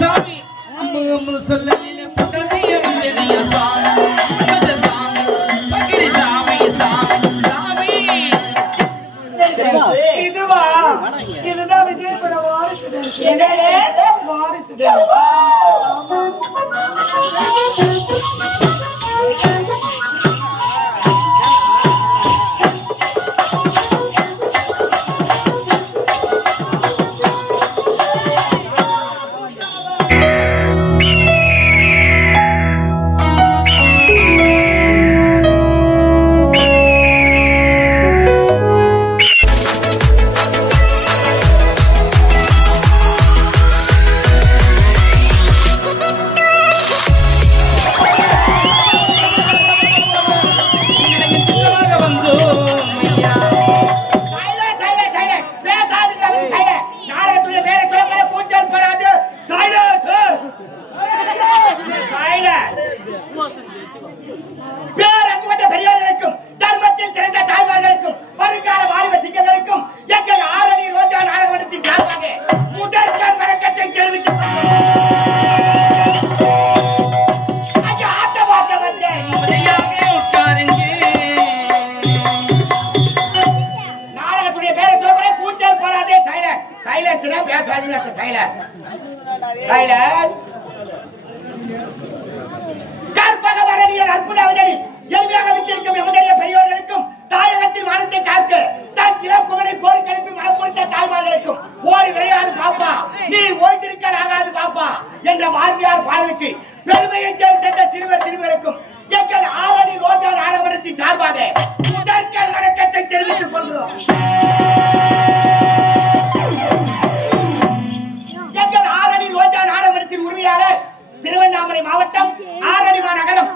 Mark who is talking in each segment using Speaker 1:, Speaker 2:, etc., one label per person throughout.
Speaker 1: சாமி அம்பு அம்பு சொல்லல
Speaker 2: இதுவா? இதுதான் விஜய் வாரிசு வாரிசு கொடுத்த தாய்மார்களுக்கும் ஓடி விளையாடு பாப்பா. நீ ஓய்ந்திருக்கல் ஆகாது பாப்பா என்ற பாரதியார் பாடலுக்கு பெருமையை தேர்வு சிறுவர் சிறுவருக்கும் எங்கள் ஆரணி ரோஜா நாடகமன்றத்தின் சார்பாக முதற்கல் வணக்கத்தை தெரிவித்துக் கொள்கிறோம். எங்கள் ஆரணி ரோஜா நாடகமன்றத்தின் உரிமையாளர் திருவண்ணாமலை மாவட்டம் ஆரணி மாநகரம்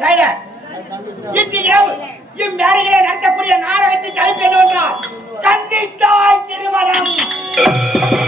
Speaker 2: செயல இன்று இம்மேடைகளை நடத்தக்கூடிய நாடகத்தை தலைப்பு என்னவென்றால் கந்தி திருமணம்.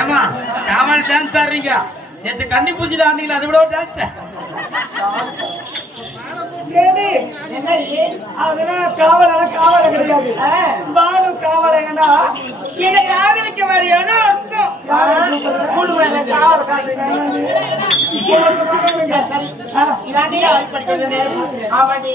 Speaker 1: ஏமா காமல் டான்ஸ் ஆடுறீங்க. நேத்து கண்ணி பூச்சிட்டு ஆடுறீங்களா அதை விட டான்ஸ்
Speaker 3: காவலெல்லாம் காவல கிடையாது. பானு காவலைன்னா, என்னை காதலிக்க வரியான்னு அர்த்தம். காவல்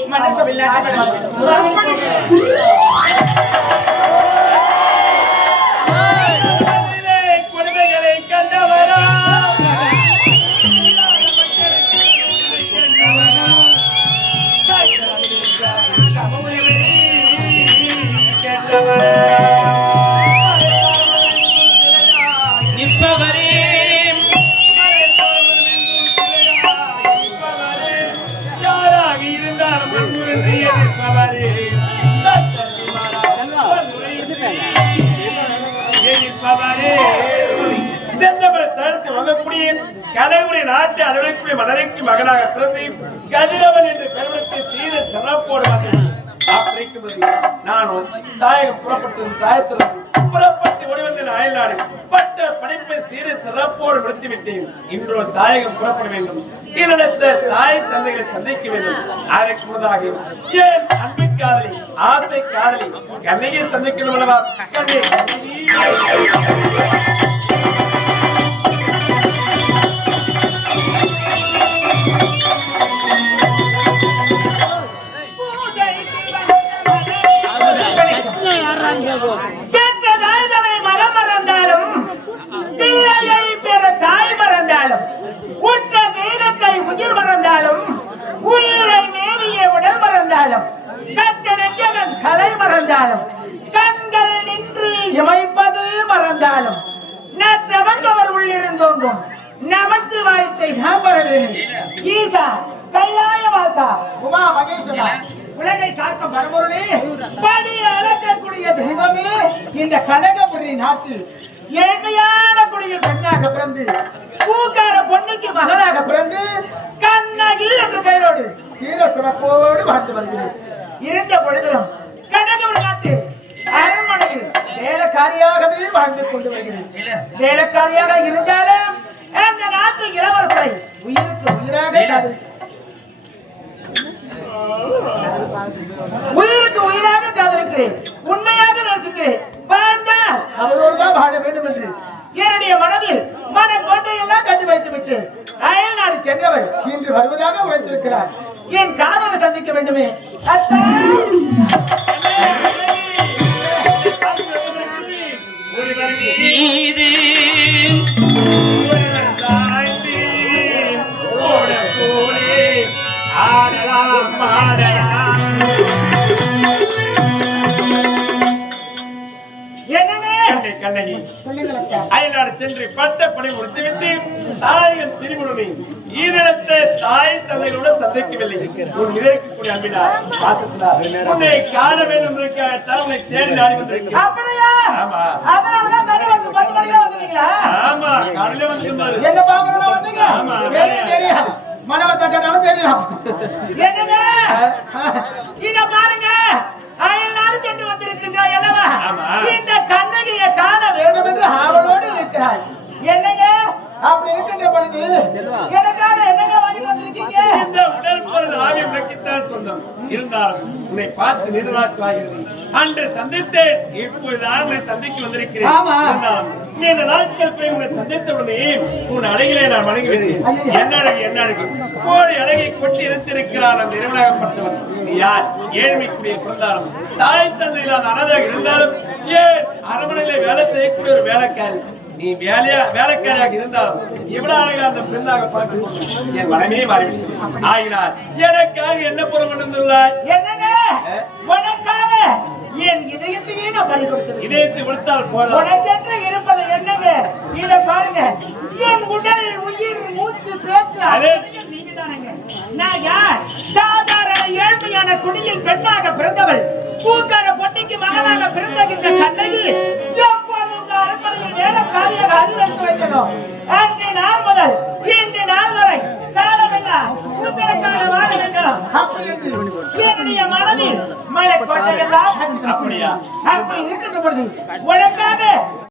Speaker 3: கலைமுறை நாட்டு அளவிற்கு மலரைக்கு மகனாக பிறந்து கதிரவன் என்று பெருமத்தை சீர சிறப்போடு வந்தேன் நானும் தாயகம் புறப்பட்டு தாயத்திலிருந்து புறப்பட்டு ஓடிவந்த அயல்நாடு பட்ட படிப்பை சீர சிறப்போடு முடித்துவிட்டேன் இன்றோ தாயகம் புறப்பட வேண்டும். இதனத்த தாய் தந்தைகளை சந்திக்க வேண்டும். அதற்கு முன்னதாக ஏன் அன்பு காதலி ஆசை காதலி கண்ணையை சந்திக்கணும் அல்லவா? கண்ணை பெற்ற தாய்தனை மகம் மறந்தாலும் பிள்ளையை பெற தாய் மறந்தாலும் உற்ற தெய்வத்தை உயிர் மறந்தாலும் உயிரை மேவிய உடல் மறந்தாலும் கற்ற நெஞ்சகன் கலை மறந்தாலும் கண்கள் நின்று இமைப்பது மறந்தாலும் நற்றவங்கவர் உள்ளிருந்தோங்கும் நமச்சிவாயத்தை சாம்பரவேணும் ஈசா கைலாயவாசா. உமா மகேஸ்வரா. உலகை காக்கும் பரம்பொருளே படி அளக்கக்கூடிய தெய்வமே இந்த கனகபுரி நாட்டில் ஏழ்மையான குடியில் பெண்ணாக பிறந்து பூக்கார பொண்ணுக்கு மகளாக பிறந்து கண்ணகி என்ற பெயரோடு சீர சிறப்போடு வாழ்ந்து வருகிறேன். இருந்த பொழுதிலும் கனகபுரி நாட்டு அரண்மனையில் வேலைக்காரியாகவே வாழ்ந்து கொண்டு வருகிறேன். வேலைக்காரியாக இருந்தாலும் அந்த நாட்டு இளவரசரை உயிருக்கு உயிராக காதலிக்கிறேன். உயிருக்கு உயிராக காதலிக்கிறேன். உண்மையாக நேசிக்கிறேன். வாழ்ந்தால் அவரோடு தான் வாழ வேண்டும் என்று. என்னுடைய மனதில் மன கோட்டையெல்லாம் கட்டி வைத்து விட்டு அயல் நாடு சென்றவர் இன்று வருவதாக உழைத்திருக்கிறார் என் காதலை சந்திக்க வேண்டுமே. அத்தா! அயல்நாடு சென்று பட்ட பணி முடித்துவிட்டு தாயகன் திருமணமே ஈரிடத்தை தாய் தந்தையோட சந்திக்கவில்லை. உன் இருக்கக்கூடிய அன்பினா பாசத்தினார் உன்னை காண வேண்டும் இருக்காகத்தான் உன்னை தேடி நாடி வந்திருக்கிறேன்.
Speaker 2: அப்படியா?
Speaker 3: ஆமா.
Speaker 2: அதனாலதான் கனவு பத்து மணிக்கு வந்தீங்களா
Speaker 3: ஆமா காலையில வந்துருந்தாரு
Speaker 4: என்ன பாக்கணும்னா வந்தீங்க?
Speaker 3: ஆமா.
Speaker 4: தெரியும் தெரியும். மனவர் தட்டாலும் தெரியும். என்னங்க? இத பாருங்க. அயல் நாடு சென்று வந்திருக்கின்றாய் அல்லவா. இந்த கண்ணகியை காண வேண்டும் என்று ஆவலோடு இருக்கிறாய் என்னங்க அப்படி இருக்கின்ற பொழுது எனக்காக என்னங்க வாங்கி வந்திருக்கீங்க?
Speaker 3: இந்த உடல் பொருள் ஆவி விளக்கித்தான் சொந்தம் இருந்தாலும் உன்னை பார்த்து நிர்வாகமாகிறது. அன்று சந்தித்தேன். இப்பொழுது உன்னை சந்திக்க வந்திருக்கிறேன். நீண்ட நாட்கள் போய் உன்னை சந்தித்த உடனே உன் அழகிலே நான்
Speaker 4: ஐயையோ.
Speaker 3: என்ன அழகு என்ன அழகு. கோழி அழகை கொட்டி இருந்திருக்கிறார் அந்த நிறுவனப்பட்டவன் நீ யார்? ஏழ்மைக்குரிய பிறந்தாலும் தாய் தந்தை இல்லாத இருந்தாலும் ஏன் அரண்மனையிலே வேலை செய்யக்கூடிய ஒரு வேலைக்காரி? நீ வேலையா வேலைக்காரியாக இருந்தாலும் இவ்வளவு அழகா அந்த பெண்ணாக பார்க்கணும் என் மனமே மாறிவிட்டது. ஆகினார் எனக்காக என்ன பொருள் கொண்டு வந்துள்ளாய்?
Speaker 4: என்னங்க? உனக்காக? என் இதயத்தையே நான் பறி கொடுத்திருக்கேன்
Speaker 3: இதயத்தை விடுத்தால் போதும்
Speaker 4: உனக்கென்று இருப்பது என்னங்க? இத பாருங்க. என் உடல் உயிர் மூச்சு பேச்சு அத்தனையும் நீங்கதானங்க. நான் யார்? சாதாரண ஏழ்மையான குடியில் பெண்ணாக பிறந்தவள். பூக்கார பொன்னிக்கு மகளாக பிறந்த இந்த கண்ணகி. இந்த அரண்மனையில் வேலைக்காரியாக அடியெடுத்து வைக்கணும். அன்று நாள் முதல் இன்று நாள் வரை காலமெல்லாம் உங்களுக்காக வாழ வேண்டும். அப்படி என்று என்னுடைய மனதில் மழை கொட்டையெல்லாம்
Speaker 3: அப்படியா?
Speaker 4: அப்படி இருக்கின்ற பொழுது உனக்காக